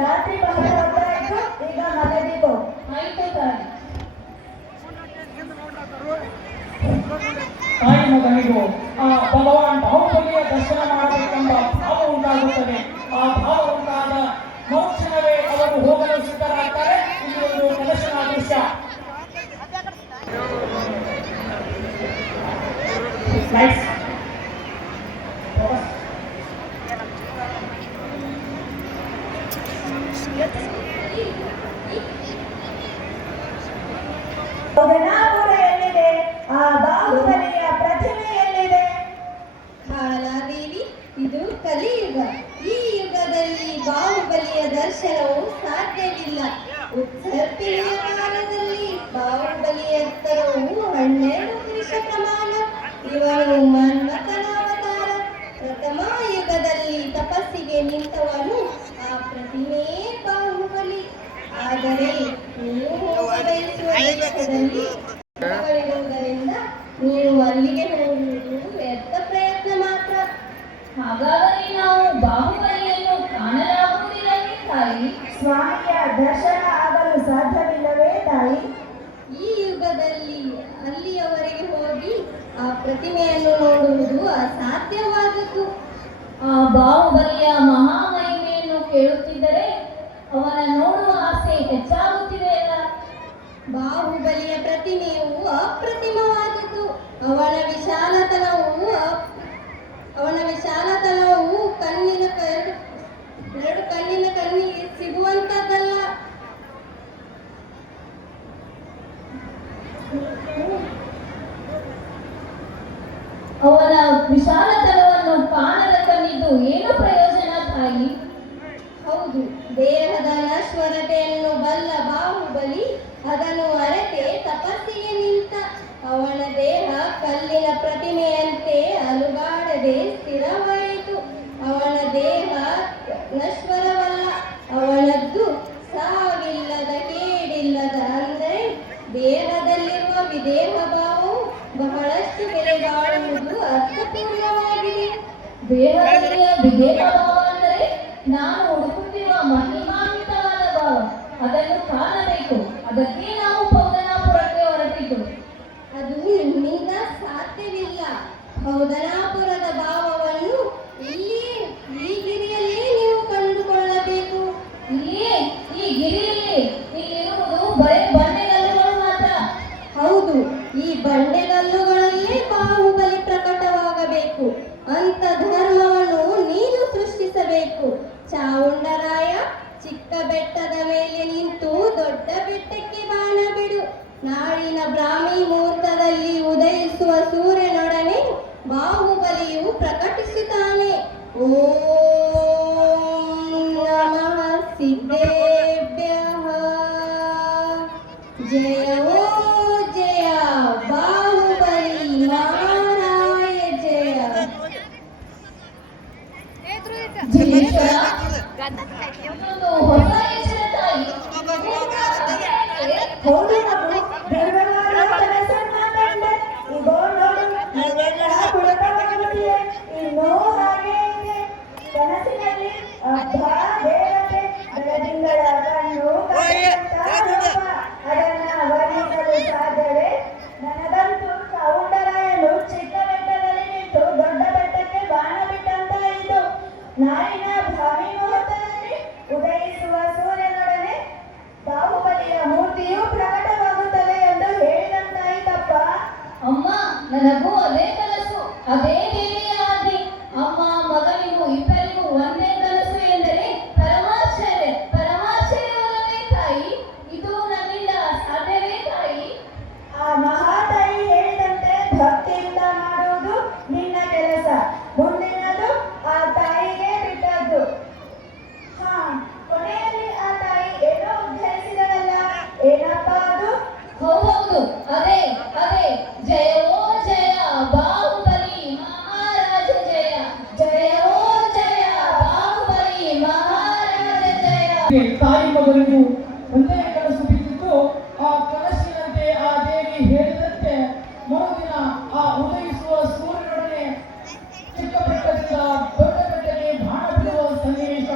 ರಾತ್ರಿ ಬಹಳ ಹೊತ್ತಾಯ್ತು, ಈಗ ಮಲಗಿಕೋ. ಆಯ್ತು ತಾಯಿ. ತಾಯಿ ಮಗನಿಗೂ ಆ ಭಗವಾನ್ ಬಾಹುಬಲಿಯ ದರ್ಶನ ಮಾಡಬೇಕೆಂಬ ಭಾವ ಉಂಟಾಗುತ್ತದೆ. ಆ ಭಾವ ಉಂಟಾದ ಮರುಕ್ಷಣವೇ ಅವರು ಹೋಗಲು ಸಿದ್ಧರಾಗ್ತಾರೆ. ಇಲ್ಲಿ ಒಂದು ಪ್ರದರ್ಶನ ದೃಶ್ಯ. ಗಗನಾಪುರ ಎಲ್ಲಿದೆ? ಆ ಬಾಹುಬಲಿಯ ಪ್ರತಿಮೆ ಎಲ್ಲಿದೆ? ಬಾಲಾದೇವಿ, ಇದು ಕಲಿಯುಗ. ಈ ಯುಗದಲ್ಲಿ ಬಾಹುಬಲಿಯ ದರ್ಶನವು ಸಾಧ್ಯವಿಲ್ಲ. ಉತ್ಸರ್ಪಿಣಿಯ ಕಾಲದಲ್ಲಿ ಬಾಹುಬಲಿಯ ಎತ್ತರವು 12 ಪುರುಷ ಪ್ರಮಾಣ. ಇವನು ಮನ್ಮಥನ ಅವತಾರ. ಪ್ರಥಮ ಯುಗದಲ್ಲಿ ತಪಸ್ಸಿಗೆ ನಿಂತವನು. ಆ ಪ್ರತಿಮೆಯೇ ಬಾಹುಬಲಿ. ಆದರೆ ನೀವು ಹೋಗ ಬಯಸುವ ದೇಶದಲ್ಲಿ ಇರುವುದರಿಂದ ನೀವು ಅಲ್ಲಿಗೆ ಹೋಗುವುದು ವ್ಯರ್ಥ ಪ್ರಯತ್ನ ಮಾತ್ರ. ಹಾಗಾದರೆ ನಾವು ಬಾಹುಬಲಿಯನ್ನು ಕಾಣಲಾಗುವುದಿಲ್ಲವೇ ತಾಯಿ? ಸ್ವಾಮಿಯ ದರ್ಶನ ಆಗಲು ಸಾಧ್ಯವಿಲ್ಲವೇ ತಾಯಿ? ಈ ಯುಗದಲ್ಲಿ ಅಲ್ಲಿಯವರೆಗೆ ಹೋಗಿ ಆ ಪ್ರತಿಮೆಯನ್ನು ನೋಡುವುದು ಅಸಾಧ್ಯವಾದದ್ದು. ಆ ಬಾಹುಬಲಿಯ ಮಹಾಮಹಿಮೆಯನ್ನು ಕೇಳುತ್ತಿದ್ದರೆ ಅವನ ನೋಡುವ ಆಸೆ ಹೆಚ್ಚಾಗುತ್ತಿದೆಯಲ್ಲ. ಬಾಹುಬಲಿಯ ಪ್ರತಿಮೆಯು ಅಪ್ರತಿಮವಾದದ್ದು. ಅವನ ವಿಶಾಲತನವು ಎರಡು ಕಣ್ಣಿನ ಕಣ್ಣಿಗೆ ಸಿಗುವಂತದ್ದಲ್ಲ. ಅವನ ವಿಶಾಲತನವನ್ನು ಕಾಣದ ಕಣ್ಣಿದ್ದು ಏನು ಪ್ರಯೋಜನ ತಾಯಿ? ಹೌದು, ದೇಹದ ನಶ್ವರತೆಯನ್ನು ಬಲ್ಲ ಬಾಹುಬಲಿ ಅದನ್ನು ಅರೆತೆ ತಪಸ್ಸಿಗೆ ನಿಂತ. ಅವನ ದೇಹ ಕಲ್ಲಿನ ಪ್ರತಿಮೆಯಂತೆ ಅಲುಗಾಡದೆ ಸ್ಥಿರವಾಯಿತು. ಅವನ ದೇಹ ನಶ್ವರವಲ್ಲ. ಅವನದ್ದು ಸಾವಿಲ್ಲದ ಕೇಡಿಲ್ಲದ, ಅಂದರೆ ದೇಹದಲ್ಲಿರುವ ವಿದೇಹ ಭಾವವು ಬಹಳಷ್ಟು ಬೆಲೆಬಾಳುವುದು ಅರ್ಥಪೂರ್ಣವಾಗಿದೆ. ದೇಹದಲ್ಲಿಯ ವಿದೇಹ ಭಾವ ಅಂದರೆ ನಾನು ಹುಡುಕುತ್ತಿರುವ ಮಹಿಮಾನ್ವಿತವಾದ ಭಾವ. ಅದನ್ನು ಕಾಣಬೇಕು. ಅದಕ್ಕೆ ನಾವು ಪೌದನಾಪುರಕ್ಕೆ ಹೊರಟಿತು. ಅದು ನಿಮ್ಮಿಂದ ಸಾಧ್ಯವಿಲ್ಲ. ಪೌದನಾಪುರದ ಭಾವವನ್ನು ಇಲ್ಲಿಯೇ, ಈ ಗಿರಿಯಲ್ಲೇ ನೀವು ಕಂಡುಕೊಳ್ಳಬೇಕು. ಇಲ್ಲಿಯೇ? ಈ ಗಿರಿಯಲ್ಲಿ? ಇಲ್ಲಿರುವುದು ಬರೇ ಬಂಡೆಗಲ್ಲುಗಳು ಮಾತ್ರ. ಹೌದು, ಈ ಬಂಡೆಗಲ್ಲುಗಳಲ್ಲೇ ಬಾಹುಬಲಿ ಪ್ರಕಟವಾಗಬೇಕು. ಅಂತ ಧರ್ಮವನ್ನು ನೀನು ಸೃಷ್ಟಿಸಬೇಕು. ಚಾವುಂಡರಾಯ, ಚಿಕ್ಕ ಬೆಟ್ಟದ ಮೇಲೆ ನಿಂತು ದೊಡ್ಡ ಬೆಟ್ಟಕ್ಕೆ ಬಾಣ ಬಿಡು. ನಾಳಿನ ಬ್ರಾಹ್ಮಿ ಮುಹೂರ್ತದಲ್ಲಿ ಉದಯಿಸುವ ಸೂರ್ಯನೊಡನೆ ಬಾಹುಬಲಿಯು ಪ್ರಕಟಿಸುತ್ತಾನೆ. ಓಂ ನಮಃ ಸಿದ್ಧೇಭ್ಯಃ. ಜಯ ಓ ಜಯ ಬಾಹುಬಲಿ ಮಹಾರಾಯ ಜಯ. ಜೀವೇಶ್ವರ, ಇದೊಂದು ಹೊಸ ಎಚ್ಚರ ತಾಯಿ. ಹೌದು ಮಗು, ದೀರ್ಘಕಾಲದ ಕನಸನ್ನ ಕಂಡೆ. ಇಗೋ ನೋಡು, ನೀವೆಲ್ಲ ಪುಳಕವಾಗುತ್ತಿದೆ. ಇನ್ನೂ ಹಾಗೆ ಇದೆ. ಕನಸಿನಲ್ಲಿ ಅಬ್ಬ ದೇವತೆ, ಬೆಳದಿಂಗಳ ಕಣ್ಣು, ಕಣ್ಣಂತ ರೂಪ. ಅದನ್ನ ವರ್ಣಿಸಲು ಸಾಧ್ಯವೇ? ನನಗಂತೂ ಚಾವುಂಡರಾಯನು ಚಿಕ್ಕ ಬೆಟ್ಟದಲ್ಲಿ ನಿಂತು ದೊಡ್ಡ ಬೆಟ್ಟಕ್ಕೆ ಬಾಣ ಬಿಟ್ಟಂತಾಯಿತು. ನಾಳಿನ ಭಾವಿ ಮುಹೂರ್ತದಲ್ಲಿ ಉದಯಿಸುವ ಸೂರ್ಯನೊಡನೆ ಬಾಹುಬಲಿಯ ಮೂರ್ತಿಯು ಪ್ರಕಟವಾಗುತ್ತದೆ ಎಂದು ಹೇಳಿದಂತಾಯಿತಪ್ಪ. ಅಮ್ಮ, ನನಗೂ ಅದೇ ಕನಸು, ಅದೇ ದೇವಿಯ ಆಜ್ಞೆ. ಅಮ್ಮ ಮಗನಿಗೂ ಇಬ್ಬರಿಗೂ ಒಂದೇ ಕನಸು ಎಂದರೆ ಪರಮಾಶ್ಚರ್ಯವಲ್ಲವೇ ತಾಯಿ? ಇದು ನನ್ನಿಂದ ಸಾಧ್ಯವೇ ತಾಯಿ? ಆ ಮಹಾತಾಯಿ ಹೇಳಿದಂತೆ ಭಕ್ತಿಯಿಂದ ಮಾಡುವುದು ನಿನ್ನ ಕೆಲಸ. ಮುಂದಿನದು ಆ ತಾಯಿಗೆ ಬಿಟ್ಟದ್ದು. ಕೊನೆಯಲ್ಲಿ ಆ ತಾಯಿ ಏನೋ ಉದ್ಧರಿಸಿದಳಲ್ಲ, ಏನಪ್ಪ ಅದು? ಹೌದು, ಅದೇ ಅದೇ. ಜಯವೋ ಜಯ ಬಾಹುಬಲಿ ಮಹಾರಾಜ ಜಯ. ಜಯವೋ ಜಯ ಬಾಹುಬಲಿ ಮಹಾರಾಜ ಜಯ. ತಾಯಿ ಮಗನಿಗೂ ಒಂದೇ ಕನಸು ಬಿದ್ದಿದ್ದು. ಆ ಕನಸಿನಂತೆ ಆ ದೇವಿ ಹೇಳಿದಂತೆ ಮರುದಿನ ಆ ಉದಯಿಸುವ ಸೂರ್ಯನೊಡನೆ ಚಿಕ್ಕ ಬೆಟ್ಟದಿಂದ ದೊಡ್ಡ ಬೆಟ್ಟಕ್ಕೆ ಬಾಣ ಬಿಡುವ ಸನ್ನಿವೇಶ.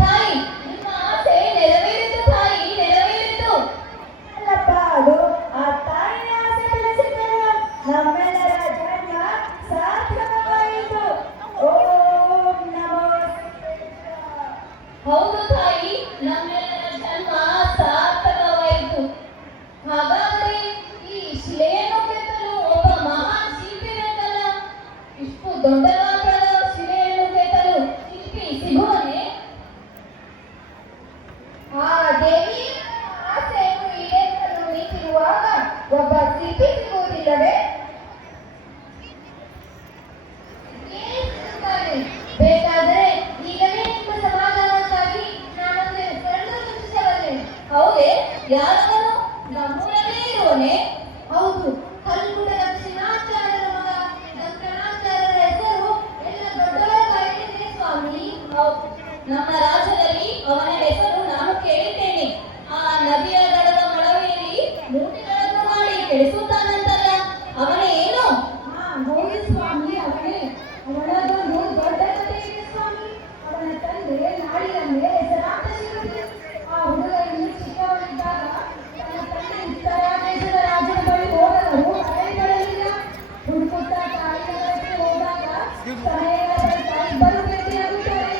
ತಾಯಿ, ನಿಮ್ಮ ಆಸೆ ನೆರವೇರಿತು ತಾಯಿ, ನೆರವೇರಿತು. ಅಲ್ಲಪ್ಪ ಅದು ಆ ತಾಯಿಯ ಆಸೆ ಬೆಳೆಸಿದ್ದಲ್ಲ, ನಮ್ಮೆಲ್ಲರ ಜನ್ಮ ಸಾರ್ಥಕವಾಯಿತು. ಓಂ ನಮೋ ಸಿದ್ದೇಶ್ವರ. ಹೌದು ತಾಯಿ, ನಮ್ಮೆಲ್ಲರ ಜನ್ಮ ಸಾರ್ಥಕವಾಯಿತು. ಹಾಗಾದರೆ ಈ ಶಿಲೆಯನ್ನು ಕೆತ್ತಲು ಒಬ್ಬ ಮಹಾನ್ ಶಿಲ್ಪಿ ಬೇಕಲ್ಲ. ಇಷ್ಟು ದೊಡ್ಡ ಗಾತ್ರದ ಶಿಲೆಯನ್ನು ಕೆತ್ತಲು ಶಿಲ್ಪಿ ಸಿಗುವನೇ? ಆ ದೇವಿ ಆಸೆಯನ್ನು ಈಡೇರಿಸಲು ನಿಂತಿರುವಾಗ ಒಬ್ಬ ಶಿಲ್ಪಿ ಸಿಗುವುದಿಲ್ಲವೇ? ಸಿಗುತ್ತಾನೆ. ಬೇಕಾದರೆ ಈಗಲೇ ನಿಮ್ಮ ಸಮಾಧಾನಕ್ಕಾಗಿ ನಾನೊಂದು ಹೆಸರನ್ನು ಸೂಚಿಸಬಲ್ಲೆ. ಹೌದೇ? ಯಾರವನು? ನಮ್ಮೂರಲ್ಲೇ ಇರುವನೇ? ಹೌದು, ಕಲ್ಗುಡ ದಕ್ಷಿಣಾಚಾರ್ಯರ ಮಗ ದಕ್ಷಿಣಾಚಾರ್ಯರ ಹೆಸರು ಎಲ್ಲ ದೊಡ್ಡವರ ಬಾಯಿಯಲ್ಲಿದೆ ಸ್ವಾಮಿ. ಹೌದು, ನಮ್ಮ ರಾಜ್ಯದಲ್ಲಿ ಅವನ ಹೆಸರು ನಾನು ಕೇಳಿದ್ದೇನೆ. ಆ ನದಿಯ ದಡದ ಮೊಳವೆಯಲ್ಲಿ ಮೂರ್ತಿಗಳನ್ನು ಮಾಡಿ ಕೆಡಿಸುತ್ತಾನಂತಲ್ಲ, ಅವನೇ ಏನು? ಹೌದು ಸ್ವಾಮಿ, ಅವನೇ. ಅವನದೊಂದು ದೊಡ್ಡ ಕಥೆ ಇದೆ ಸ್ವಾಮಿ. ಅವನ ತಂದೆ ನಾಡಿನ ಮೇಲೆ ಹೆಸರಾಂತ ಶಿಲ್ಪಿ. ಆ ಹುಡುಗ ಇನ್ನು ಚಿಕ್ಕವನಿದ್ದಾಗ ತನ್ನ ತಂದೆ ಉತ್ತರ ದೇಶದ ರಾಜನ ಬಳಿ ಹೋದವರು ಮನೆಗಳಿಲ್ಲ. ಹುಡುಕುತ್ತಾ ತಾಯಿಯ ಬಳಿಗೆ ಹೋದಾಗ ಸಮಯದ ಬಳಿಕ ಇಬ್ಬರು ಭೇಟಿಯಾಗುತ್ತಾರೆ.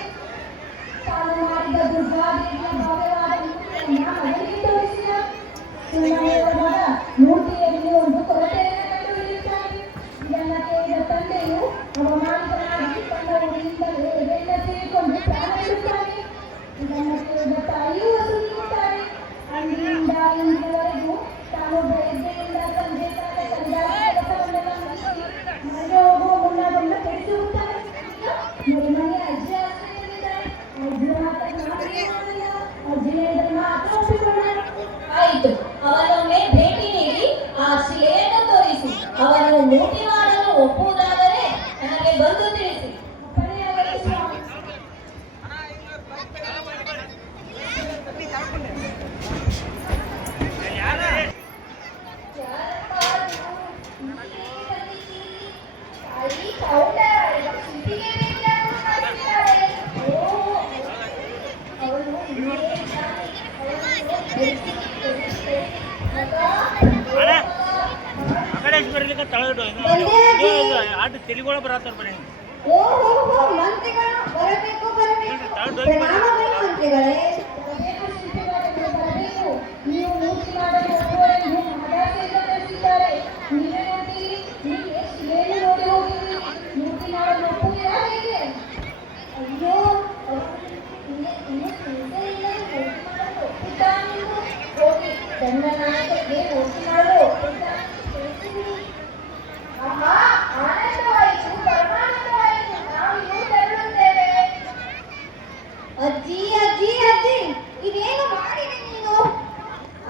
ತಾನು ಮಾಡಿದ ದುರ್ಗಾದೇವಿಯ ಭವ್ಯವಾದ ಮೂರ್ತಿಯನ್ನ ಮಗನಿಗೆ ತೋರಿಸಿದ. ಸುಮ್ಮನೆಯವರ ಮಗ ಮೂರ್ತಿಯಲ್ಲಿ ಒಂದು ಕೊರತೆಯನ್ನು ಕಂಡುಹಿಡಿಯುತ್ತಾನೆ. ಇದನ್ನ ಕೇಳಿದ ತಂದೆಯು ಅವಮಾನಿತನಾಗಿ ತನ್ನ ಉಡಿಯಿಂದಲೇ ಎದೆಯಿಂದ ಸೇರಿಕೊಂಡು ಪ್ರಾಣ ಬಿಡುತ್ತಾನೆ. ಇದನ್ನ ಕೇಳಿದ ತಾಯಿಯೂ ಸುರಿಯುತ್ತಾರೆ. ಅಂದಿನಿಂದ ಇಂದಿನವರೆಗೂ ತಾನು ಬೆಳಗ್ಗೆಯಿಂದ ಸಂಜೆ ತನಕ ಸಂಜಾಗ ಕೆಲಸವನ್ನೆಲ್ಲ ಮುಗಿಸಿ ಮನೆಗೆ ಹೋಗುವ ಮುನ್ನ ಅದನ್ನು ಕೆಡಿಸಿರುತ್ತಾರೆ. ಮನೆ ಅಜ್ಜಿ ಆಸ್ಪತ್ರೆಯಲ್ಲಿದ್ದಾರೆ. ಅಜ್ಜಿಯ ಮಾತನ್ನು ನಾನೇ ಮಾಡಲ್ಲ. ಅಜ್ಜಿನೇ ಇದನ್ನ ಮಾತ್ರ ಒಪ್ಪಿಕೊಂಡ. ಆಯಿತು, ಅವನೊಮ್ಮೆ ಭೇಟಿ ನೀಡಿ ಆ ಶಿಲೆಯನ್ನು ತೋರಿಸಿ. ಅವನು ಮೂರ್ತಿ ಮಾಡಲು ಒಪ್ಪುವುದಾದರೆ ನನಗೆ ಬಂದು ತಿಳಿಸಿ. ಅಪ್ಪಣೆಯಾಗಲಿ ಸ್ವಾಮಿ. ಯಾರಪ್ಪ ಅದು? ನೀನೇ ಬಂದಿದ್ದೀರಿ. ತಾಯಿ ಹೌದಾ? ಈಗ ಶಿಲ್ಪಿಗೆ ಭೇಟಿಯಾಗಲು ಮಾಡಿದ್ದಾರೆ. ಓ, ಅವಳು ಇಲ್ಲೇ ಇದ್ದಾನೆ. ಅವಳನ್ನು ಬೆಳೆಸಿ, ಬೆಳೆಸಿ, ಮಗ, ಓ ಮಗ, ಬರ್ಲಿಕ್ಕೆ ತಳಗಿಡು ಆಟ ತೆಲಿಗೋಳ ಬರತ್ತಾರ ಬರೀ ಓಹೋ ಮಂತ್ರಿಗಳು ಬರಬೇಕು ಬರಬೇಕು. ಪ್ರಣಾಮಗಳು ಮಂತ್ರಿಗಳೇ. ಬರಬೇಕು ಶಿಲ್ಪಿಗಳನ್ನು ಬರಬೇಕು. ನೀವು ಮೂರ್ತಿ ಮಾಡಲು ಒಬ್ಬರನ್ನು ಮಹದಾಸೆಯಿಂದ ಕಳಿಸಿದ್ದಾರೆ. ನೀವೇ ನೋಡ್ತೀರಿ. ನೀವೇ ಶಿಲೆಯನ್ನು ನೋಡಿ ಹೋಗಿರಿ. ಮೂರ್ತಿ ಮಾಡಲು ಒಪ್ಪುತ್ತೀರಾ ಹೇಗೆ? ಅಯ್ಯೋ, ಇನ್ನು ಚಿಂತೆ ಇಲ್ಲ. ಮೂರ್ತಿ ಮಾಡಲು ಒಪ್ಪಿದ್ದಾನೆಂದು ಹೋಗಿ ದಂಡನಾಯಕರಿಗೆ ಮೂರ್ತಿ ಮಾಡಲು ಒಪ್ಪಿದ್ದಾನೆ ತಿಳಿಸಿಬಿಡಿ. ಆಹಾ, ಆನಂದವಾಯಿತು, ಪರಮಾನಂದವಾಯಿತು. ನಾವು ಇನ್ನೂ ತೆರಳುತ್ತೇವೆ. ಅಜ್ಜಿ ಅಜ್ಜಿ ಅಜ್ಜಿ ಇದೇನು ಮಾಡಿದೆ ನೀನು?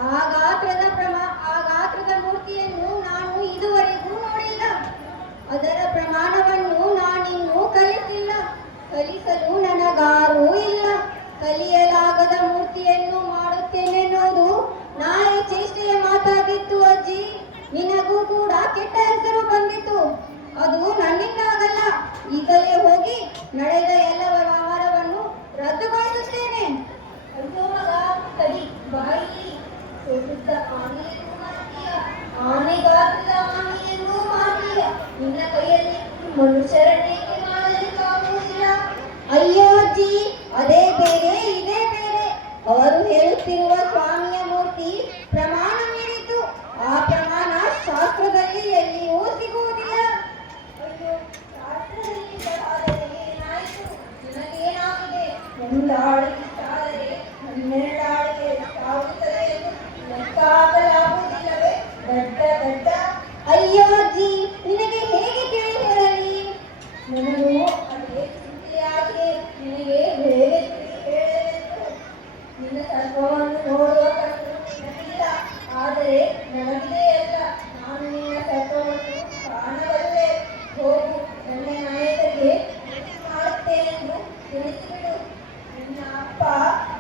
ಆ ಗಾತ್ರದ ಮೂರ್ತಿಯನ್ನು ನಾನು ಇದುವರೆಗೂ ನೋಡಿಲ್ಲ. ಅದರ ಪ್ರಮಾಣವನ್ನು ನಾನಿನ್ನೂ ಕಲಿತಿಲ್ಲ. ಕಲಿಸಲು ನನಗಾರೂ ಇಲ್ಲ. ಕಲಿಯಲಾಗದ ಮೂರ್ತಿಯನ್ನು ಮಾಡುತ್ತೇನೆನ್ನೋದು ನಾಳೆ ಚೇಷ್ಟೆಯ ಮಾತಾಗಿತ್ತು ಅಜ್ಜಿ. ನಿನಗೂ ಕೂಡ ಕೆಟ್ಟ ಹೆಸರು ಬಂದಿತು. ಅದು ನನ್ನಿಂದಾಗಲ್ಲ. ಈಗಲೇ ಹೋಗಿ ನಡೆದ ಎಲ್ಲ ವ್ಯವಹಾರವನ್ನು ರದ್ದುಗೊಳಿಸುತ್ತೇನೆ. ಅಯ್ಯೋ ಮಗ, ತಡಿ, ಬಾಯಿ. ಸೋಸುತ್ತ ಆನೆಯನ್ನು ಮಾಡ್ತೀಯ. ಆನೆಗಾತ್ರದ ಆನೆಯನ್ನು ಮಾಡ್ತೀಯ. ನಿನ್ನ ಕೈಯಲ್ಲಿ ಮನುಷ್ಯರನ್ನೇಕೆ ಮಾಡಲಿಕ್ಕಾಗುವುದಿಲ್ಲ? ಅಯ್ಯೋ ಅಜ್ಜಿ, ಅದೇ ಬೇರೆ ಇದೇ ಬೇರೆ. ಅವರು ಹೇಳುತ್ತಿರುವ ಸ್ವಾಮಿಯ ಮೂರ್ತಿ ಪ್ರಮಾಣ ಮೀರಿತು. ಆ ಪ್ರಮಾಣ ಶಾಸ್ತ್ರದಲ್ಲಿ ಎಲ್ಲಿಯೂ ಸಿಗುವುದಿಲ್ಲ. ಅಯ್ಯೋ, ಶಾಸ್ತ್ರದಲ್ಲಿ ಆದರೆ ಏನಾಯಿತು? ನನಗೇನಾಗಿದೆ? ಒಂದಾಳಿಗೆ ಎಷ್ಟಾದರೆ 12 ಎಷ್ಟಾಗುತ್ತದೆ ಎಂದು ಲೆಕ್ಕ ಹಾಕಲಾಗುವುದಿಲ್ಲವೇ? ದಡ್ಡ. ಅಯ್ಯೋ ಅಜ್ಜಿ, ನಿನಗೆ ಹೇಗೆ ಕೇಳಿ ಹೇಳಲಿ? ನನಗೂ ಅದೇ ಚಿಂತೆಯಾಗಿದೆ. ನಿನಗೆ ಬೇರೆ ಹೇಳಲೆಂದು. ನಿನ್ನ ಸರ್ಪವನ್ನು ನೋಡುವ ಕಣ್ಣು ನಿನಗಿಲ್ಲ, ಆದರೆ ನನಗಿದೆ ಅಲ್ಲ. ನಾನು ನಿನ್ನ ಸರ್ಪವನ್ನು ಕಾಣಬಲ್ಲೆ. ಹೋಗು, ನನ್ನ ನಾಯಕರಿಗೆ ಭೇಟಿ ಮಾಡುತ್ತೇನೆಂದು ತಿಳಿಸಿಬಿಡು. ನಿನ್ನ ಅಪ್ಪ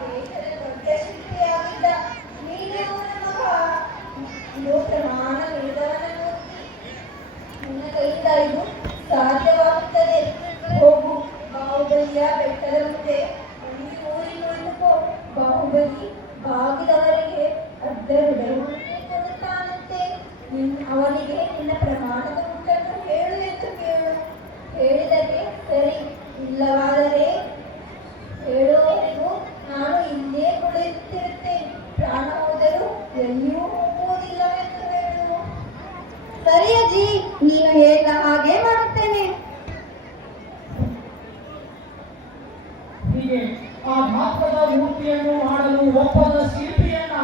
ದೇಶದ ದೊಡ್ಡ ಶಿಲ್ಪಿಯಾಗಿದ್ದ. ನೀನು ಅವನ ಮಗ. ಬಾಹುಬಲಿ ಬಾಗಿದವರಿಗೆ ಅರ್ಧಹೃದಯವನ್ನೇ ಕೊಡುತ್ತಾನಂತೆ. ಅವನಿಗೆ ನಿನ್ನ ಪ್ರಮಾಣದ ಗುಟ್ಟನ್ನು ಹೇಳು ಎಂದು ಕೇಳು. ಹೇಳಿದರೆ ಸರಿ, ಇಲ್ಲವಾದರೆ ಹೇಳುವವರೆಗೂ ನಾನು ಇಲ್ಲೇ ಕುಳಿತಿರುತ್ತೇನೆ. ಪ್ರಾಣ ಹೋದರೂ ಎಲ್ಲಿಯೂ ಹೋಗುವುದಿಲ್ಲವೆಂದು ಹೇಳು. ಸರಿ ಅಜ್ಜಿ, ನೀನು ಹೇಳಿದ ಹಾಗೆ ಮಾಡುತ್ತೇನೆ. ಹೀಗೆ ಆ ಗಾತ್ರದ ಮೂರ್ತಿಯನ್ನು ಮಾಡಲು ಒಪ್ಪದ ಶಿಲ್ಪಿಯನ್ನ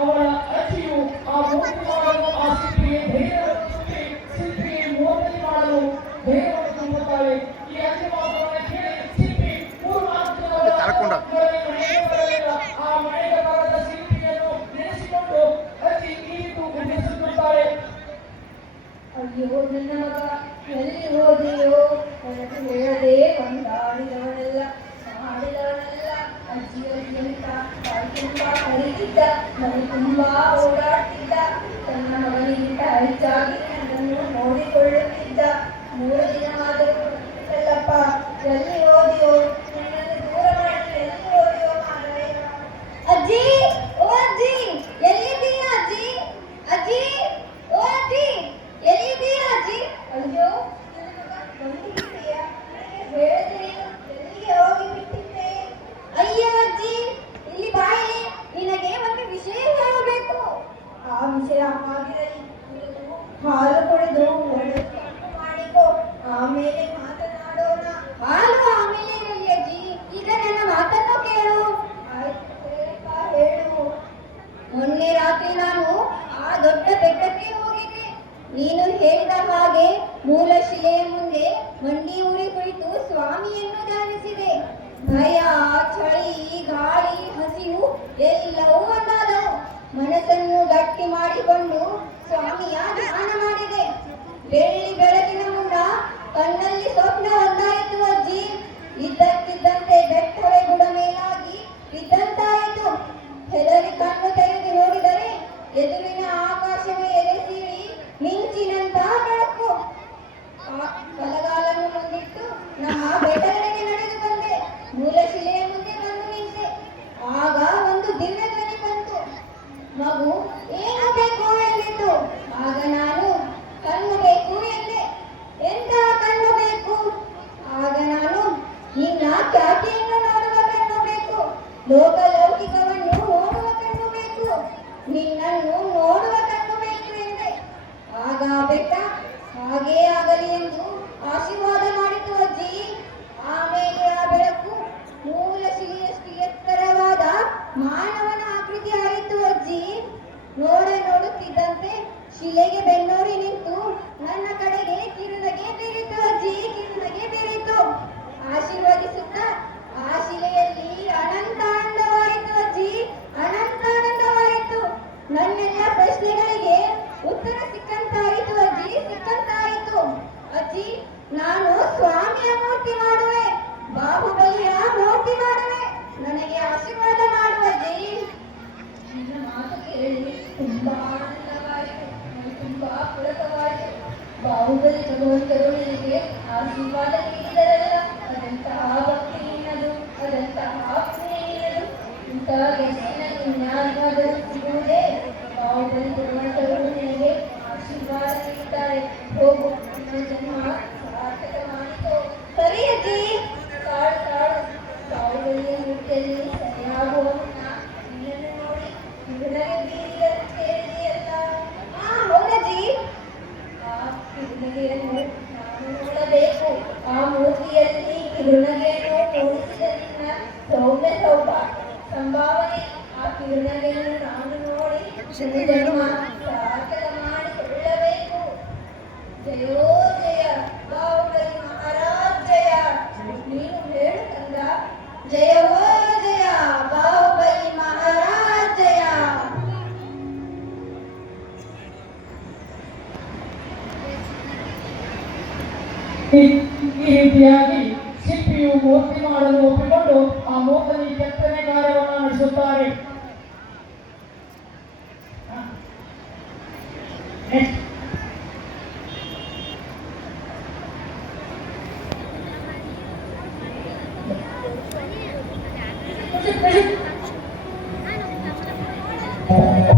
ಅವಳ ಅಜ್ಜಿಯು ಆ ಮೂರ್ತಿ ಮಾಡಲು ಆ ಶಿಲ್ಪಿಗೆ ಧೈರ್ಯವನ್ನು ತುಂಬಿ ಶಿಲ್ಪಿಗೆ ಮೂರ್ತಿ ಮಾಡಲು ಧೈರ್ಯವನ್ನು ತುಂಬುತ್ತಾಳೆ. ಈ ಅಜ್ಜಿ ಮಾತುಗಳನ್ನು ಕೇಳಿ ಶಿಲ್ಪಿ 3-4 ಮನೆಗೆ ಬರಲಿಲ್ಲ. ಆ ಮನೆಗೆ ಬರದ ಶಿಲ್ಪಿಯನ್ನು ನೆನೆಸಿಕೊಂಡು ಅಜ್ಜಿ ಈ ರೀತಿ ಉದ್ದೇಶಿಸುತ್ತಾಳೆ. ಅಯ್ಯೋ ನನ್ನ ಮಗ, ಎಲ್ಲಿ ಹೋದೆಯೋ? ನನಗೆ ಹೇಳದೆ ಒಂದಾಡಿದವನೆಲ್ಲ ಮಾಡಿದವನೆಲ್ಲ ಅಜ್ಜಿ ಅಜ್ಜಿ ಅಂತ ಬಾಯಿ ತುಂಬ ಕರೀತಿದ್ದ, ಮನೆ ತುಂಬ ಓಡಾಡ್ತಿದ್ದ, ತನ್ನ ಮಗನಿಗಿಂತ ಹೆಚ್ಚಾಗಿ ನನ್ನನ್ನು ನೋಡಿಕೊಳ್ಳುತ್ತಿದ್ದ. 3 ದಿನವಾದರೂ ಅಲ್ಲಪ್ಪ, ಎಲ್ಲಿ ಹೋದೆಯೋ? ನನ್ನನ್ನು ದೂರ ಮಾಡಿ ಎಲ್ಲಿ ಹೋದೆಯೋ ಮಾರಾಯ? ಅಜ್ಜಿ, ಓ ಅಜ್ಜಿ, ಎಲ್ಲಿದ್ದೀಯಾ ಅಜ್ಜಿ? ಅಜ್ಜಿ, ಓ ಅಜ್ಜಿ, ಎಲ್ಲಿದ್ದೀಯಾ ಅಜ್ಜಿ? ಅಯ್ಯೋ ನನ್ನ ಮಗ, ಬಂದುಬಿಟ್ಟಿಯ? ನನಗೆ ಹೇಳದೇನು? ಎಲ್ಲಿಗೆ ಹೋಗಿ ಬಿಟ್ಟಿದ್ದೆ? ಅಯ್ಯೋ ಅಜ್ಜಿ, ಇಲ್ಲಿ ಬಾಯಿ, ನಿನಗೆ ಒಂದು ವಿಷಯ ಹೇಳಬೇಕು. ಆ ವಿಷಯ ಆಗಿರಲಿ, ನೀನು ಹಾಲು ಕುಡಿದು ಒಳ್ಳೆ ತಂಪು ಮಾಡಿಕೊ, ಆಮೇಲೆ ಮಾತನಾಡೋಣ. ಹಾಲು ಆಮೇಲೆ ಇರಲಿ ಅಜ್ಜಿ, ಈಗ ನನ್ನ ಮಾತನ್ನು ಕೇಳು. ಆಯ್ತು ಹೇಳಪ್ಪ, ಹೇಳು. ಮೊನ್ನೆ ರಾತ್ರಿ ನಾನು ಆ ದೊಡ್ಡ ಬೆಟ್ಟಕ್ಕೆ ಹೋಗಿದ್ದೆ. ನೀನು ಹೇಳಿದ ಹಾಗೆ ಮೂಲ ಶಿಲೆಯ ಮುಂದೆ ಮಂಡಿ ಊರಿ ಕುಳಿತು ಸ್ವಾಮಿಯನ್ನು ಧ್ಯಾನಿಸಿದೆ. ಭಯ, ಚಳಿ, ಗಾಳಿ, ಹಸಿವು ಎಲ್ಲವೂ ಒಂದಾದವು. ಮನಸ್ಸನ್ನು ಗಟ್ಟಿ ಮಾಡಿಕೊಂಡು ಸ್ವಾಮಿಯ ಧ್ಯಾನ ಮಾಡಿದೆ. ಬೆಳ್ಳಿ ಬೆಳಕಿನ ಮುನ್ನ ಕಣ್ಣಲ್ಲಿ ಸ್ವಪ್ನ ಒಂದಾಯಿತು ಅಜ್ಜಿ. ಇದ್ದಕ್ಕಿದ್ದಂತೆ ಬೆಟ್ಟವೇ ಗುಡ ಮೇಲಾಗಿ ಬಿದ್ದಂತಾಯಿತು. ಹೆದರಿ ಕಣ್ಣು ತೆರೆದು ನೋಡಿದರೆ ಎದುರಿನ ಆಕಾಶವೇ ಎದೆ ಸೀಳಿ ಮಿಂಚಿನಂತ ಬೆಳಕು. ಬಲಗಾಲನ್ನು ಮುಂದಿಟ್ಟು ನಮ್ಮ ಬೆಟ್ಟಗಳಿಗೆ ನಡೆದು ಬಂದೆ. ಮೂಲ ಶಿಲೆಯ ಮುಂದೆ ಬಂದು ನಿಂತೆ. ಆಗ ಒಂದು ದಿವ್ಯ ಧ್ವನಿ ಬಂತು. ಮಗು, ಏನು ಬೇಕು ಎಂದಿತು. ಆಗ ನಾನು ಕಣ್ಣು ಬೇಕು ಎಂದೆ. ಎಂತ ಕಣ್ಣು ಬೇಕು? ಆಗ ನಾನು ನಿನ್ನ ಖ್ಯಾತಿಯನ್ನು ನೋಡುವ ಕಣ್ಣು ಬೇಕು, ಲೋಕಲೌಕಿಕವನ್ನು ನೋಡುವ ಕಣ್ಣು ಬೇಕು, ನಿನ್ನನ್ನು ನೋಡುವ ಕಣ್ಣು ಬೇಕು ಎಂದೆ. ಆಗ ಬೆಟ್ಟ ಹಾಗೇ ಆಗಲಿ ಎಂದು ಆಶೀರ್ವಾದ ಮಾಡಿತು ಅಜ್ಜಿ. ಆಮೇಲೆ ಆ ಬೆಳಕು ಮೂಲ ಶಿಲೆಯಷ್ಟು ಎತ್ತರವಾದ ಮಾನವನ ಆಕೃತಿ ಆಯಿತು ಅಜ್ಜಿ. ನೋಡುತ್ತಿದ್ದಂತೆ ಶಿಲೆಗೆ ಬೆನ್ನೋರಿ ನಿಂತು ನನ್ನ ಕಡೆಗೆ ಕಿರುನಗೆ ಬೀರಿತು ಅಜ್ಜಿ, ಕಿರುನಗೆ ಬೀರಿತು. ಆಶೀರ್ವದಿಸುತ್ತಾ ಆ ಶಿಲೆಯಲ್ಲಿ ಅನಂತ ಆನಂದವಾಯಿತು ಅಜ್ಜಿ, ಅನಂತ ಆನಂದವಾಯಿತು. ನನ್ನೆಲ್ಲ ಪ್ರಶ್ನೆಗಳಿಗೆ ಉತ್ತರ ಸಿಕ್ಕಂತಾಯಿತು ಅಜ್ಜಿ, ಸಿಕ್ಕಂತಾಯಿತು. ಅಜ್ಜಿ, ನಾನು ಸ್ವಾಮಿಯ ಮೂರ್ತಿ ಮಾಡುವೆ, ಬಾಹುಬಲಿಯ ಮೂರ್ತಿ ಮಾಡುವೆ. ನನಗೆ ಆಶೀರ್ವಾದ ಮಾಡುವ ಅಜ್ಜಿ. ನಿನ್ನ ಮಾತು ಕೇಳಿ ತುಂಬಾ ಆನಂದವಾಯಿತು, ನನಗೆ ತುಂಬಾ ಪುಳಕವಾಯಿತು. ಬಾಹುಬಲಿ ಭಗವಂತರು ನಿನಗೆ ಆಶೀರ್ವಾದ ನೀಡಿದರಲ್ಲ, ಅದಂತಹ ಭಕ್ತಿ ನಿನ್ನದು, ಅದಂತಹ ಪುಣ್ಯ ನಿನ್ನದು. ಇಂತಹ ಗೆಸ್ಟಿನ ಇನ್ಯಾರಿಗಾದರೂ ಸಿಗುವುದೇ? ಬಾಹುಬಲಿ ಭಗವಂತರು ನಿನಗೆ ಆಶೀರ್ವಾದ ನೀಡುತ್ತಾರೆ. ಹೋಗು, ನಿನ್ನ ಜನ್ಮ ಸಾರ್ಥಕ ಮಾಡಿಕೋ. ಸರಿ ಅಜ್ಜಿ. ಕಾಡು ಕಾಡು, ಬಾಹುಬಲಿಯ ಮೂರ್ತಿಯಲ್ಲಿ ಸರಿಯಾಗುವ ಮುನ್ನ ನಿನ್ನನ್ನು ನೋಡಿ ಕಿರುನಗೆ ಬೀರಿದಂತೆ ಕೇಳಿದೆಯಲ್ಲ. ಹೌದಜ್ಜಿ. ಆ ಕಿರುನಗೆಯನ್ನು ನಾನು ನೋಡಬೇಕು. ಆ ಮೂರ್ತಿಯಲ್ಲಿ ಕಿರುನಗೆಯನ್ನು ಮೂಡಿಸಿದ ನಿನ್ನ ಸೌಮ್ಯ ಸಂಭಾವನೆ, ಆ ಕಿರುನಗೆಯನ್ನು ನಾನು ನೋಡಿ ನಿನ್ನ ಜನ್ಮ ಸಾರ್ಥಕ ಮಾಡಿಕೊಳ್ಳಬೇಕು. ಜಯೋ ಜಯ ಬಾಹುಬಲಿ ಮಹಾರಾಜ್ ಜಯ. ನೀನು ಹೇಳು ಕಂದ. ಜಯವೋ ಜಯ, ಬಾಹುಬಲಿ ಮಹಾರಾಜ್ ಜಯ. ಈ ರೀತಿಯಾಗಿ ಶಿಲ್ಪಿಯು ಮೂರ್ತಿ ಮಾಡಲು ಒಪ್ಪಿಕೊಂಡು ಆ ಮೂರ್ತಿ ಕೆತ್ತನೆ ಕಾರ್ಯವನ್ನು ನಡೆಸುತ್ತಾರೆ. ಈ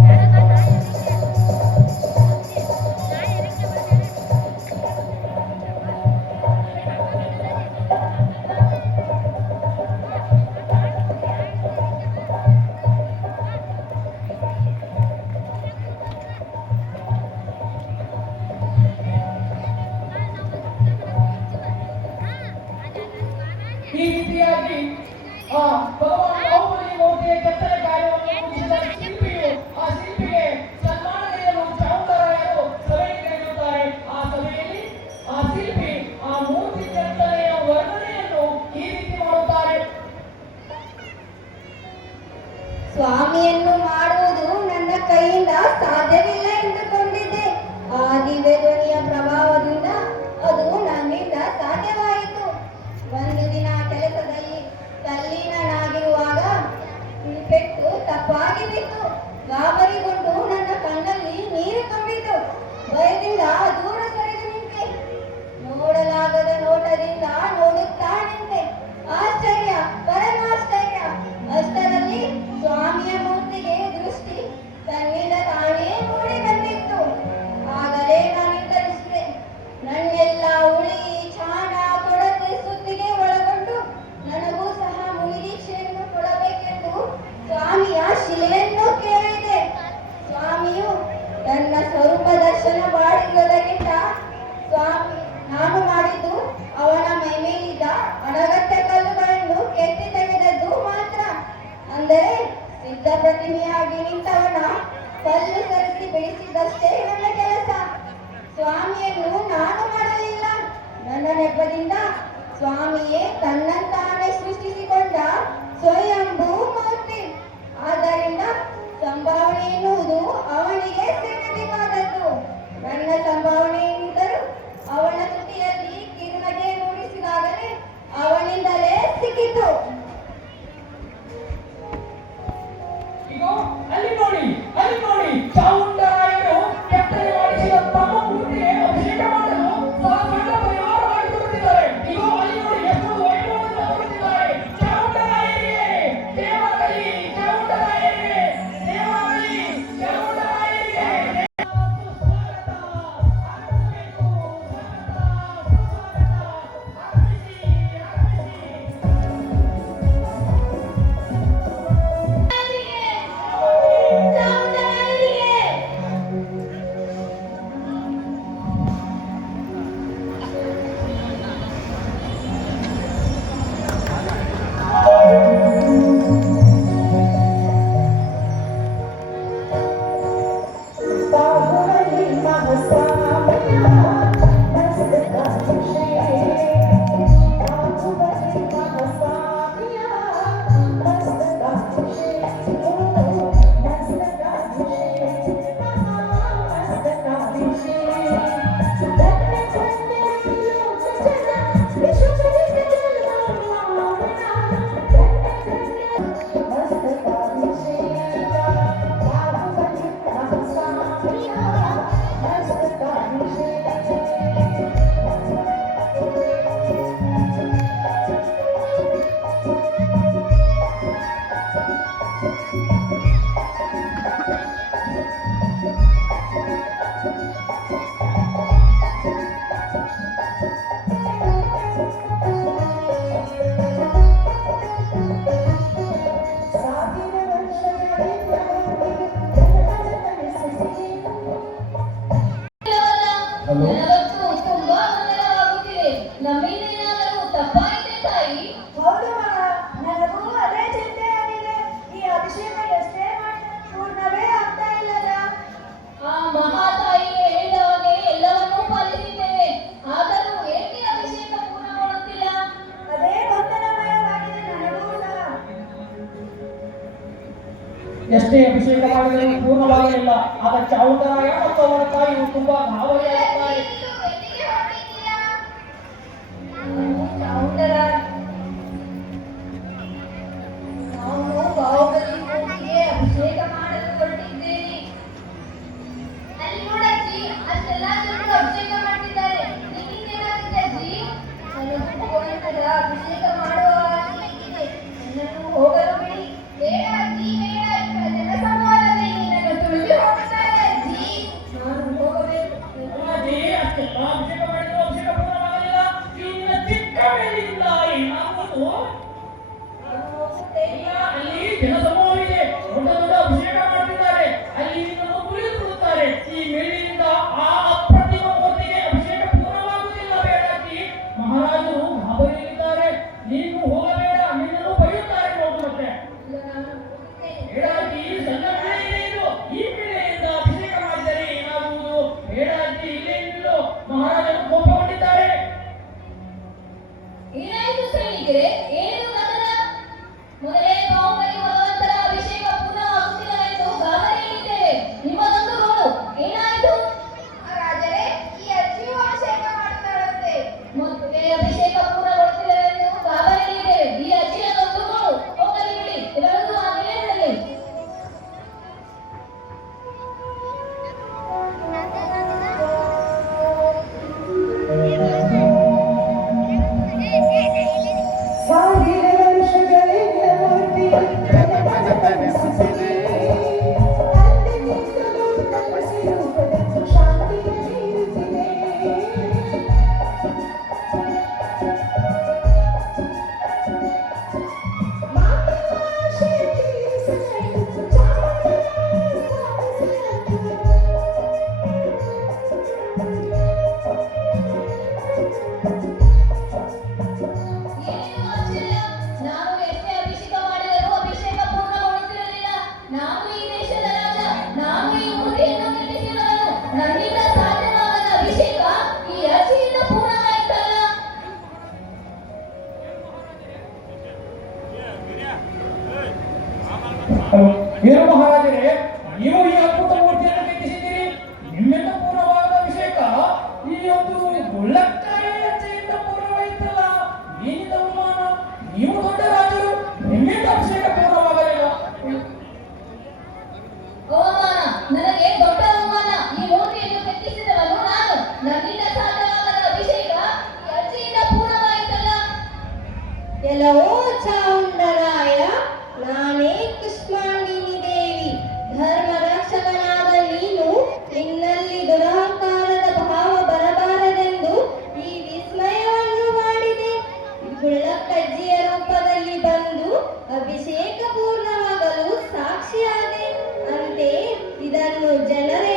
ರೀತಿಯಾಗಿ ಆ ಭಗವಾನ್ ಬಾಹುಬಲಿ ಮೂರ್ತಿಯ ಕೆತ್ತನೆ ಕಾರ್ಯವನ್ನು ಮುಗಿಸಿದ ಶಿಲ್ಪಿಯು ಆ ಶಿಲ್ಪಿಗೆ ಸನ್ಮಾನ ನೀಡಲು ಚಾಮುಂಡರಾಯರು ಸಭೆಗೆ ಕರೆಯುತ್ತಾರೆ. ಆ ಸಭೆಯಲ್ಲಿ ಆ ಶಿಲ್ಪಿ ಆ ಮೂರ್ತಿ ಕೆತ್ತನೆಯ ವರ್ಣನೆಯನ್ನು ಈ ರೀತಿ ಮಾಡುತ್ತಾರೆ. ಸ್ವಾಮಿಯನ್ನು ಮಾಡುವುದು ನನ್ನ ಕೈಯಿಂದ ಸಾಧ್ಯವಿಲ್ಲ ಎಂದುಕೊಂಡಿದ್ದೆ. ಆ ದಿವ್ಯ ಧ್ವನಿಯ ಪ್ರಭಾವದಿಂದ ಅದು ನನ್ನಿಂದ ಸಾಧ್ಯವಾಯಿತು. ಒಂದು ದಿನ ಕೆಲಸದಲ್ಲಿ ತಲ್ಲೀನನಾಗಿರುವಾಗ ಈ ಪೆಟ್ಟು ತಪ್ಪಾಗಿ ಬಿತ್ತು. ಗಾಬರಿಗೊಂಡು ನನ್ನ ಕಣ್ಣಲ್ಲಿ ನೀರು ತುಂಬಿತು. ಭಯದಿಂದ ದೂರ ಸರಿದು ನಿಂತೆ. ನೋಡಲಾಗದ ನೋಟದಿಂದ ನೋಡುತ್ತಾ ನಿಂತೆ. ಆಶ್ಚರ್ಯ, ಪರಮಾಶ್ಚರ್ಯ. ಅಷ್ಟರಲ್ಲಿ ಸ್ವಾಮಿಯ ಮೂರ್ತಿಗೆ ದೃಷ್ಟಿ ತನ್ನಿಂದ ತಾನೇ ಮೂಡಿ ಬಂದಿತ್ತು. ಆಗಲೇ ನಾನು ನಿರ್ಧರಿಸಿದೆ, ನನ್ನೆಲ್ಲ ಉಳಿ ಚಾಣ ಕೊಡತೆ ಸುತ್ತಿಗೆ ಒಳಗೊಂಡು ನನಗೂ ಸಹ ಮುನಿದೀಕ್ಷೆಯನ್ನು ಕೊಡಬೇಕೆಂದು ಸ್ವಾಮಿಯ ಶಿಲೆಯನ್ನು ಕೇಳಿದೆ. ಸ್ವಾಮಿಯು ನನ್ನ ಸ್ವರೂಪ ದರ್ಶನ ಮಾಡಿರುವುದರಿಂದ ಸ್ವಾಮಿ ನಾನು ಮಾಡಿದ್ದು ಅವನ ಮೈಮೇಲಿದ್ದ ಅನಗತ್ಯ ಕಲ್ಲುಗಳನ್ನು ಕೆತ್ತಿ ತೆಗೆದದ್ದು ಮಾತ್ರ. ಅಂದರೆ ಸಿದ್ಧ ಪ್ರತಿಮೆಯಾಗಿ ನಿಂತವನ ಕಲ್ಲು ಸರಿಸಿ ಬೆಳೆಸಿದ್ದಷ್ಟೇ ನನ್ನ ಕೆಲಸ. ಸ್ವಾಮಿಯನ್ನು ನಾನು ಮಾಡಲಿಲ್ಲ. ನನ್ನ ನೆಪದಿಂದ ಸ್ವಾಮಿಯೇ ತನ್ನಂತಾನೇ ಸೃಷ್ಟಿಸಿಕೊಂಡ ಸ್ವಯಂಭೂ ಮೂರ್ತಿ. ಆದ್ದರಿಂದ ಸಂಭಾವನೆ ಎನ್ನುವುದು ಅವನಿಗೆ ಸೇರಬೇಕಾದದ್ದು. ನನ್ನ ಸಂಭಾವನೆ ಎನ್ನುವುದರು ಅವನ ತುಟಿಯಲ್ಲಿ ಕಿರುನಗೆ ಮೂಡಿಸಿದಾಗಲೇ ಅವನಿಂದಲೇ ಸಿಕ್ಕಿತು. ಇಗೋ ಅಲ್ಲಿ ನೋಡಿ ಚಾಮುಂಡರಾಯರು ಕೆತ್ತನೆ ಮಾಡಿಸಿದ ತಮ್ಮ ಮೂರ್ತಿಗೆ ಅಭಿಷೇಕ ಮಾಡಲು ಸಾಕಷ್ಟು ಪರಿವಾರವಾಗಿ ಬರುತ್ತಿದ್ದಾರೆ. ಇಗೋ ಅಲ್ಲಿ ನೋಡಿ ಎಷ್ಟು ವೈಭವದಿಂದ ಬರುತ್ತಿದ್ದಾರೆ. ಚಾಮುಂಡರಾಯರಿಗೆ ದೇವಾಗಲಿ, ಚಾಮುಂಡರಾಯರಿಗೆ ದೇವಾಗಲಿ, ಚಾಮುಂಡರಾಯರಿಗೆ ಸ್ವಾಗತ ಅರ್ಪಿಸಬೇಕು. ನನಗಂತೂ ತುಂಬಾ ಗೊಂದಲವಾಗುತ್ತಿದೆ. ನಮ್ಮಿಂದೇನಾದರೂ ತಪ್ಪಾಯಿತೆ ತಾಯಿ? ಹೌದು ಮಗ, ನನಗೂ ಅದೇ ಚಿಂತೆ ಆಗಿದೆ. ಈ ಅಭಿಷೇಕ ಎಷ್ಟೇ ಮಾಡಿದರೂ ಪೂರ್ಣವೇ ಆಗ್ತಾ ಇಲ್ಲದ. ಆ ಮಹಾತಾಯಿಗೆ ಹೇಳಿದ ಹಾಗೆ ಎಲ್ಲವನ್ನೂ ಪಾಲಿಸಿದ್ದೇವೆ. ಆದರೂ ಏಕೆ ಅಭಿಷೇಕ ಪೂರ್ಣಗೊಳ್ಳುತ್ತಿಲ್ಲ? ಅದೇ ಗೊಂದಲಮಯವಾಗಿದೆ ನನಗೂ ಸಹ. ಎಷ್ಟೇ ಅಭಿಷೇಕ ಮಾಡಿದರೂ ಪೂರ್ಣವಾಗಲಿಲ್ಲ. ಆಗ ಚಾಮುಂಡರಾಯ ಮತ್ತು ಅವರ ತಾಯಿಯು ತುಂಬಾ ಗಾಬರಿಯಾಗುತ್ತಾರೆ. ನಾನು ಬಾಹುಬಲಿ ಮೂರ್ತಿಗೆ ಅಭಿಷೇಕ ಮಾಡಲು ಹೊರಟಿದ್ದೇನೆ. ಅಲ್ಲಿ ನೋಡಜ್ಜಿ, ಅಷ್ಟೆಲ್ಲ ಜನರು ಅಭಿಷೇಕ ಮಾಡ್ತಿದ್ದಾರೆ. ನಿಮಗೇನಾಗಿದೆ ಅಜ್ಜಿ? ನನಗೂ ಗೋವಿಂದರ ಅಭಿಷೇಕ ಮಾಡುವ ಆಸೆ ಇದೆ. ನನ್ನನ್ನು ಹೋಗಲು ಬಿಡಿ. ಬೇಡ ಅಜ್ಜಿ, ಬೇಡ. ಜನ ಸಮೂಹದಲ್ಲಿ ನಿನ್ನನ್ನು ಜನಸಮೂಹವಿದೆ, ದೊಡ್ಡ ದೊಡ್ಡ ಅಭಿಷೇಕ ಮಾಡ್ತಿದ್ದಾರೆ, ಅಲ್ಲಿ ನಿನ್ನನ್ನು ತುಳಿದುಬಿಡುತ್ತಾರೆ. ಈ ಮೇಲಿನಿಂದ ಆ ಅಪ್ರತಿಮ ಮೂರ್ತಿಗೆ ಅಭಿಷೇಕ ಪೂರ್ಣವಾಗುವುದಿಲ್ಲ ಬೇಡಾಕಿ. ಮಹಾರಾಜರು ಗಾಬರಿಯಲ್ಲಿದ್ದಾರೆ, ನೀನು ಹೋಗಬೇಡ, ನಿನ್ನನ್ನು ಬೈಯುತ್ತಾರೆ ನೋಡು. ಮತ್ತೆ ಬೇಡಾಕಿ ಸಣ್ಣ ಪಿಳ್ಳೆ ಇದೆ ಇದು, ಈ ಪಿಳ್ಳೆಯಿಂದ ಅಭಿಷೇಕ ಮಾಡಿದರೆ ಏನಾಗುವುದು? ಬೇಡಾಕಿ ಇಲ್ಲೇ ನಿಲ್ಲು, ಮಹಾರಾಜರು ಕೋಪಗೊಂಡಿದ್ದಾರೆ. ಏನಾಯಿತು ಸೈನಿಕರೇ? ಏನು ಗದ್ದಲ? ಮೊದಲೇ ಬಾಹುಬಲಿ ಭಗವಂತರ ಅಭಿಷೇಕ ಪೂರ್ಣವಾಗುತ್ತಿಲ್ಲವೆಂದು ಗಾಬರಿಯಲ್ಲಿದ್ದೇವೆ. ನಿಮ್ಮದೊಂದು ಗೋಳು. ಏನಾಯಿತು? ರಾಜರೇ, ಈ ಅಜ್ಜಿಯು ಅಭಿಷೇಕ ಮಾಡ್ತಾಳಂತೆ. ಮತ್ತೆ ಅಭಿಷೇಕ ಪೂರ್ಣಗೊಳ್ಳುತ್ತಿಲ್ಲವೆಂದು ಗಾಬರಿಯಲ್ಲಿದ್ದೇವೆ. ಈ ಅಜ್ಜಿಯದೊಂದು ಗೋಳು. ಹೋಗಲಿ ಬಿಡಿ, ಇದರಲ್ಲೂ ಹಾಗೆಯೇ ಇರಲಿ. ಏನೇನು ಆಶ್ಚರ್ಯ? ನಾನು ಎಷ್ಟೇ ಅಭಿಷೇಕ ಮಾಡಿದರೂ ಅಭಿಷೇಕ ಪೂರ್ಣಗೊಳ್ಳುತ್ತಿರಲಿಲ್ಲ. ನಾನು ಈ ದೇಶದ ರಾಜ, ನಾನು ಈ ಮೂರ್ತಿಯನ್ನು ನಿರ್ಮಿಸಿದವನು. ನನ್ನಿಂದ ಸಾಧ್ಯವಾಗದ ಅಭಿಷೇಕ ಈ ಅಜ್ಜಿಯಿಂದ ಪೂರ್ಣವಾಯಿತಲ್ಲ. ಏನು ಮಹಾರಾಜರೇ, ನೀವು ಈ ಅದ್ಭುತ ಮೂರ್ತಿಯನ್ನು ಕೆತ್ತಿಸಿದ್ದೀರಿ, ನಿಮ್ಮಿಂದ ಪೂರ್ಣವಾದ ಅಭಿಷೇಕ ಈ ಒಂದು ಗುಳ್ಳಕ್ಕಾಯಿ ಅಜ್ಜೆಯಿಂದ ಪೂರ್ಣವಾಯಿತಲ್ಲ. ಏನಿದ ಅವಮಾನ? ನೀವು ದೊಡ್ಡ ರಾಜರು, ನಿಮ್ಮಿಂದ ಅಭಿಷೇಕ ಪೂರ್ಣವಾಗಲಿಲ್ಲ. ಅವಮಾನ? ನನಗೆ ದೊಡ್ಡ ಅವಮಾನ. ಈ ಮೂರ್ತಿಯನ್ನು ಕೆತ್ತಿಸಿದವನು ನಾನು. ನನ್ನಿಂದ ಸಾಧ್ಯವಾಗದ ಅಭಿಷೇಕ ಈ ಅಜ್ಜಿಯಿಂದ ಪೂರ್ಣವಾಯಿತಲ್ಲ. ಎಲ್ಲವೋ ಚಾವುಂಡರಾಯ, ನಾನೇ ಕುಷ್ಮಾಂಡಿನಿ ದೇವಿ. ಧರ್ಮ ರಕ್ಷಕನಾದ ನೀನು ನಿನ್ನಲ್ಲಿ ದುರಹಂಕಾರದ ಭಾವ ಬರಬಾರದೆಂದು ಈ ವಿಸ್ಮಯವನ್ನು ಮಾಡಿದೆ. ಗುಳ್ಳಕ್ಕಜ್ಜಿಯ ರೂಪದಲ್ಲಿ ಬಂದು ಅಭಿಷೇಕ ಪೂರ್ಣವಾಗಲು ಸಾಕ್ಷಿಯಾದೆ. ಅಂತೆ ಇದನ್ನು ಜನರೇ